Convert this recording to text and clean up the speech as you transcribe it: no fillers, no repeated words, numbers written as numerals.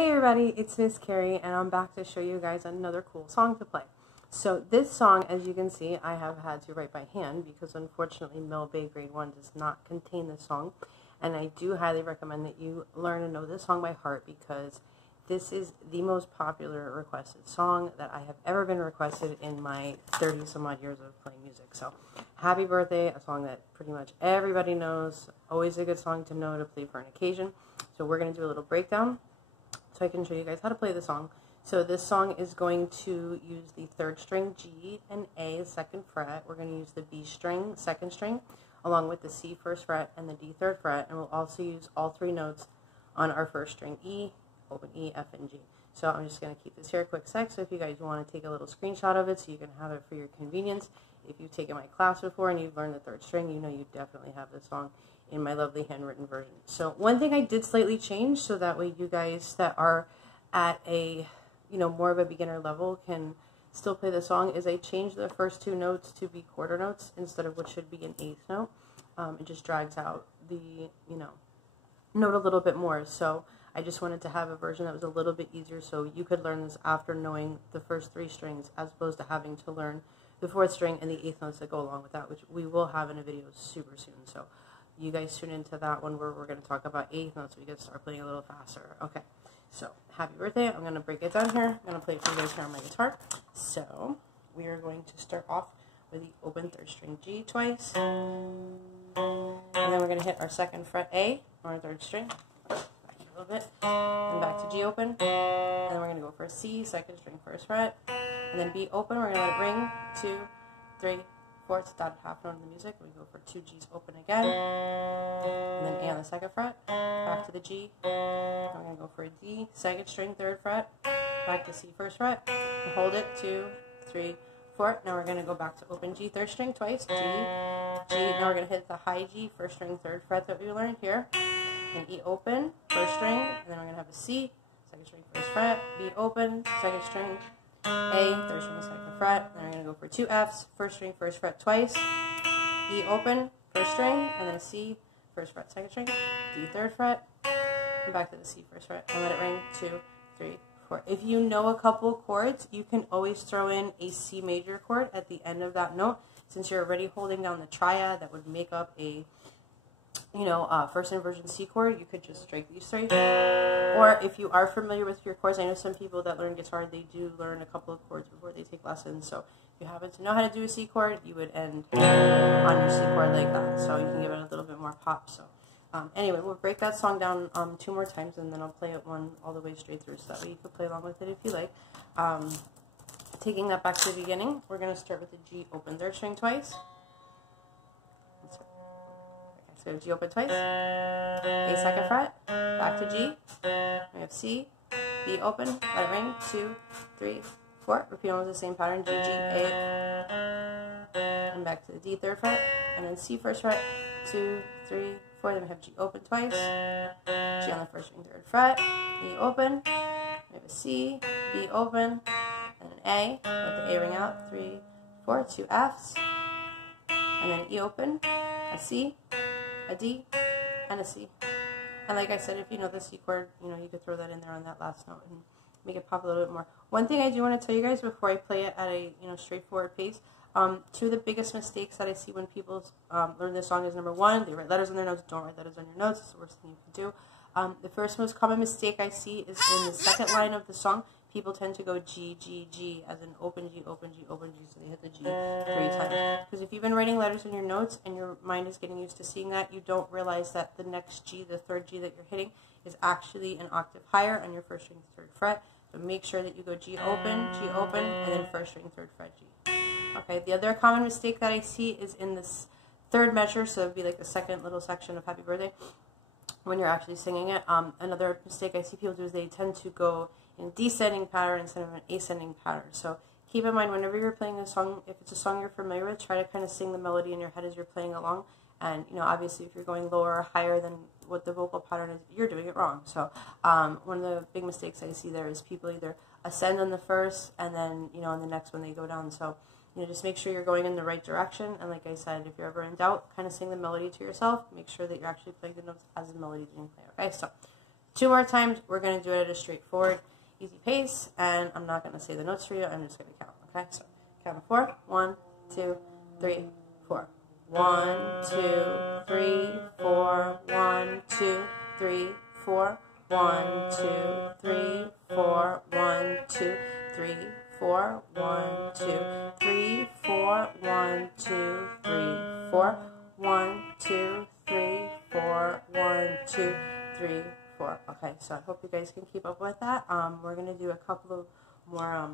Hey everybody, it's Miss Carrie and I'm back to show you guys another cool song to play. So this song, as you can see, I have had to write by hand because unfortunately Mel Bay Grade 1 does not contain this song. And I do highly recommend that you learn and know this song by heart because this is the most popular requested song that I have ever been requested in my 30 some odd years of playing music. So happy birthday, a song that pretty much everybody knows, always a good song to know to play for an occasion. So we're going to do a little breakdown so I can show you guys how to play the song. So this song is going to use the 3rd string G and A 2nd fret. We're going to use the B string 2nd string along with the C 1st fret and the D 3rd fret, and we'll also use all 3 notes on our 1st string E, open E, F, and G. So I'm just going to keep this here a quick sec, so if you guys want to take a little screenshot of it so you can have it for your convenience. If you've taken my class before and you've learned the 3rd string, you know you definitely have this song in my lovely handwritten version. So one thing I did slightly change so that way you guys that are at a, more of a beginner level can still play the song is I changed the first 2 notes to be quarter notes instead of what should be an 8th note. It just drags out the, note a little bit more. So I just wanted to have a version that was a little bit easier so you could learn this after knowing the first 3 strings as opposed to having to learn the 4th string and the 8th notes that go along with that, which we will have in a video super soon. So you guys tune into that one where we're going to talk about 8th notes so we can start playing a little faster. Okay, so happy birthday. I'm going to break it down here. I'm going to play it for you guys here on my guitar. So we are going to start off with the open 3rd string G twice. And then we're going to hit our 2nd fret A on our 3rd string. Back here a little bit. And back to G open. And then we're going to go for a C, 2nd string 1st fret. And then B open. We're going to let it ring. 2, 3, 4. It's dotted half note in the music. We go for 2 G's open again. And then A on the 2nd fret. Back to the G. Now we're going to go for a D, 2nd string 3rd fret. Back to C 1st fret. And hold it. 2, 3, 4. Now we're going to go back to open G 3rd string twice. G, G. Now we're going to hit the high G 1st string 3rd fret that we learned here. And E open 1st string. And then we're going to have a C, 2nd string 1st fret. B open 2nd string. A, 3rd string 2nd fret. Then we're going to go for 2 F's, 1st string 1st fret twice. E open 1st string. And then a C, 1st fret 2nd string. D 3rd fret. And back to the C 1st fret. And let it ring. 2, 3, 4. If you know a couple chords, you can always throw in a C major chord at the end of that note. Since you're already holding down the triad that would make up a, first inversion C chord, you could just strike these 3. Or if you are familiar with your chords, I know some people that learn guitar, they do learn a couple of chords before they take lessons. So if you happen to know how to do a C chord, you would end on your C chord like that. So you can give it a little bit more pop. So anyway, we'll break that song down 2 more times, and then I'll play it one all the way straight through, so that way you can play along with it if you like. Taking that back to the beginning, we're going to start with the G open 3rd string twice. So G open twice, A 2nd fret, back to G, we have C, B open, let it ring, 2, 3, 4, repeat almost the same pattern, G, G, A, and back to the D 3rd fret, and then C 1st fret, 2, 3, 4, then we have G open twice, G on the 1st string 3rd fret, E open, we have a C, B open, and an A, let the A ring out, 3, 4, 2 F's, and then E open, a C, a D, and a C. And like I said, if you know the C chord, you could throw that in there on that last note and make it pop a little bit more. One thing I do want to tell you guys before I play it at a straightforward pace, 2 of the biggest mistakes that I see when people learn this song is number 1, they write letters on their notes. Don't write letters on your notes. It's the worst thing you can do. The first most common mistake I see is in the 2nd line of the song. People tend to go G, G, G, as in open G, open G, open G, so they hit the G 3 times. Because if you've been writing letters in your notes and your mind is getting used to seeing that, you don't realize that the next G, the 3rd G that you're hitting, is actually an octave higher on your 1st string 3rd fret. So make sure that you go G open, and then 1st string 3rd fret G. Okay, the other common mistake that I see is in this 3rd measure, so it would be like the 2nd little section of Happy Birthday, when you're actually singing it. Another mistake I see people do is they tend to go in a descending pattern instead of an ascending pattern. So keep in mind, whenever you're playing a song, if it's a song you're familiar with, try to kind of sing the melody in your head as you're playing along. And, obviously if you're going lower or higher than what the vocal pattern is, you're doing it wrong. So one of the big mistakes I see there is people either ascend on the first and then, on the next one they go down. So, just make sure you're going in the right direction. And like I said, if you're ever in doubt, kind of sing the melody to yourself. Make sure that you're actually playing the notes as the melody is being played. Okay, so 2 more times. We're going to do it at a straightforward, easy pace, and I'm not going to say the notes for you. I'm just going to count, okay? So count to 4. 1, 2, 3, 4. 1, 2, 3, 4. 1, 2, 3, 4. 1, 2, 3, 4. 1, 2, 3, 4. 1, 2, 3, 4. 1, 2, 3, 4. 1, 2, 3, 4. 1, 2, 3, 4. Okay, so I hope you guys can keep up with that. We're gonna do a couple of more,